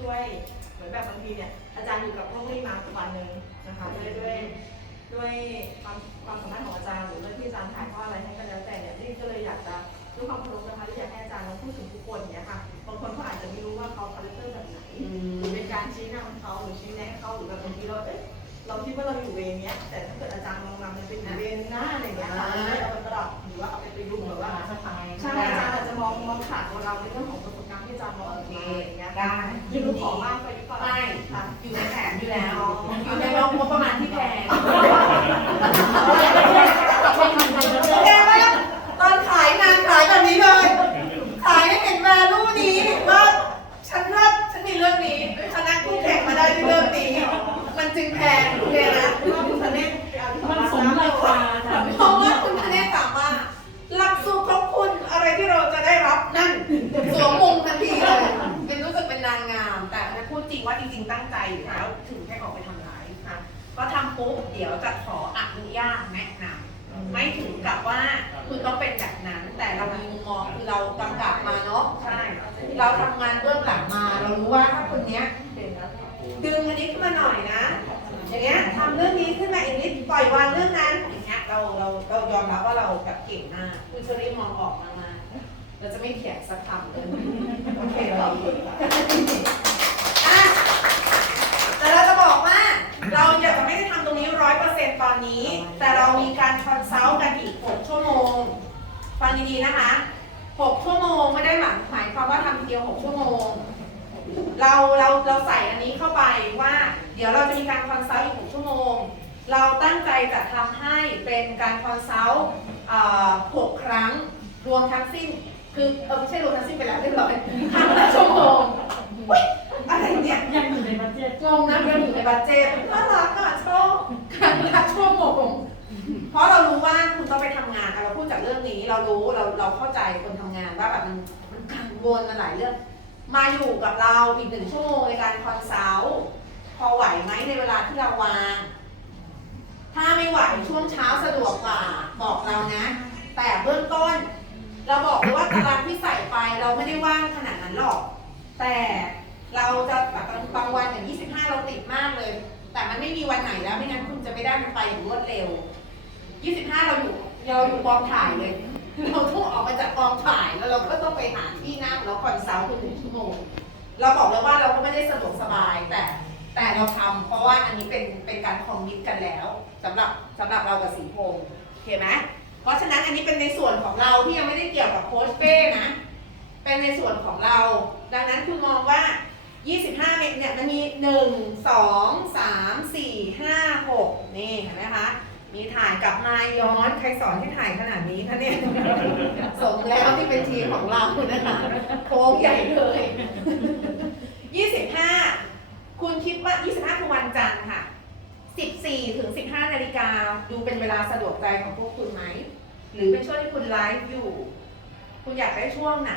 ช่วยเหมือนแบบบางทีเนี่ยอาจารย์อยู่กับพวกนี้มาวันหนึ่งนะคะด้วยด้วยด้วยความความสามารถของอาจารย์หรือเรื่องที่อาจารย์ถ่ายทอดอะไรให้ก็แล้วแต่เนี่ยนี่ก็เลยอยากจะด้วยความเคารพนะคะที่อยากให้อาจารย์ลองพูดถึงทุกคนเนี่ยค่ะบางคนเขาอาจจะไม่รู้ว่าเขาคาแรคเตอร์แบบไหนหรือเป็นการชี้นำเขาหรือชี้แนะเขาหรือแบบบางทีเราเอ๊ะเราคิดว่าเราอยู่เวรเนี้ยแต่ ของประสบการณ์ที่อาจารย์มองออกมาอะไรเงี้ยได้ยินดีขอมากไปหรือเปล่าไม่ค่ะอยู่ในแผนอยู่แล้ว อยู่ในงบประมาณที่แพงแกว่าตอนขายงานขายแบบนี้เลย ขายให้เห็นแวลูนี้ว่าฉันเลิศฉันมีเรื่องนี้ฉันนั่งคู่แข่งมาได้ด้วยเรื่องนี้ มันจึงแพงโอเคนะ ริงว่าจริงๆตั้งใจอยู่แล้วถึงให้ออกไปทำร้ายค่ะก็ทำปุ๊บเดี๋ยวจะขออนุญาตแนะนำไม่ถึงกับว่าคุณต้องเป็นแบบนั้น แต่เรามีมุมมองคือเรากำกับมาเนาะใช่เราทำงานเบื้องหลังมา เรารู้ว่าถ้าคนเนี้ยดึงอันนี้ขึ้นมาหน่อยนะอย่างเงี้ยทำเรื่องนี้ขึ้นมาอีกนิดปล่อยวางเรื่องนั้นอย่างเงี้ยเราเราเรายอมรับว่าเราแบบเก่งมากคุณเชอรี่มองออกมามากเราจะไม่เถียงสักคำเลยโอเคเราอะแต่เราจะบอกว่า เราอยากจะไม่ได้ทำตรงนี้ร้อย เปอร์เซ็นต์ตอนนี้ แต่เรามีการคอนซัลท์กันอีกหกชั่วโมง ฟังดีๆนะคะหกชั่วโมงไม่ได้หมายหมายความว่าทำทีเดียวหกชั่วโมง เราเราเราใส่อันนี้เข้าไปว่า เดี๋ยวเราจะมีการคอนซัลท์อีกหกชั่วโมง เราตั้งใจจะทำให้เป็นการคอนซัลท์เอ่อหกครั้งรวมทั้งสิ้น คือเออไม่ใช่รวมทั้งสิ้นไปแล้วเรียบร้อยครั้งละชั่วโมงอุ๊ยอะไรเนี่ยยังอยู่ในบัตเจ็ตงงนะยังอยู่ในบัตเจ็ตน่ารักอะชอบ ครั้งละชั่วโมงเพราะเรารู้ว่าคุณต้องไปทำงานเราพูดจากเรื่องนี้เรารู้เราเราเข้าใจคนทำงานว่าแบบมันมันกังวลมาหลายเรื่อง มาอยู่กับเราอีกหนึ่งชั่วโมงในการคอนซัลท์พอไหวไหมในเวลาที่เราวาง ถ้าไม่ไหวช่วงเช้าสะดวกกว่าบอกเรานะ แต่เบื้องต้น เราบอกเลยว่าตารางที่ใส่ไปเราไม่ได้ว่างขนาดนั้นหรอก แต่เราจะแบบบางวันอย่าง 25 เราติดมากเลย แต่มันไม่มีวันไหนแล้วไม่งั้นคุณจะไม่ได้มันไปอย่างรวดเร็ว 25 เราอยู่เราอยู่กองถ่ายเลยเราต้องออกมาจากกองถ่ายแล้วเราก็ต้องไปหาที่นั่งแล้วคอนซัลท์คุณหนึ่งชั่วโมงเราบอกเลยว่าเราก็ไม่ได้สะดวกสบายแต่แต่เราทำเพราะว่าอันนี้เป็นเป็นการคอมมิตกันแล้วสำหรับสำหรับเรากับสีพงษ์โอเคไหมเพราะฉะนั้นอันนี้เป็นในส่วนของเราที่ยังไม่ได้เกี่ยวกับโค้ชเป้นะ เป็นในส่วนของเรา ดังนั้นคุณมองว่า 25 เมตรเนี่ยมันมี 1 2 3 4 5 6 นี่เห็นไหมคะ มีถ่ายกับมายย้อนใครสอนให้ถ่ายขนาดนี้คะเนี่ย สมแล้วที่เป็นทีมของเรานะคะโค้งใหญ่เลย 25 คุณคิดว่า 25 คือวันจันทร์ค่ะ 14 ถึง 15 นาฬิกา ดูเป็นเวลาสะดวกใจของพวกคุณไหม หรือเป็นช่วงที่คุณไลฟ์อยู่ คุณอยากได้ช่วงไหน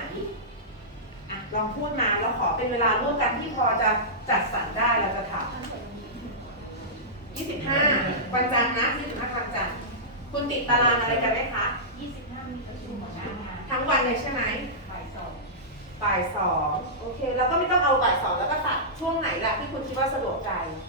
อะ ลองพูดมา เป็นเวลาร่วมกันที่พอจะจัดสรรได้เราจะถาม25 วันจันทร์นะ25วันจันทร์คุณติดตารางอะไรกันไหมคะ 25 มีประชุมหัวหน้างานทั้งวันเลยใช่ไหมบ่ายสองบ่ายสองโอเค แล้วก็ไม่ต้องเอาบ่ายสองแล้วก็ตัดช่วงไหนล่ะที่คุณคิดว่าสะดวกใจบ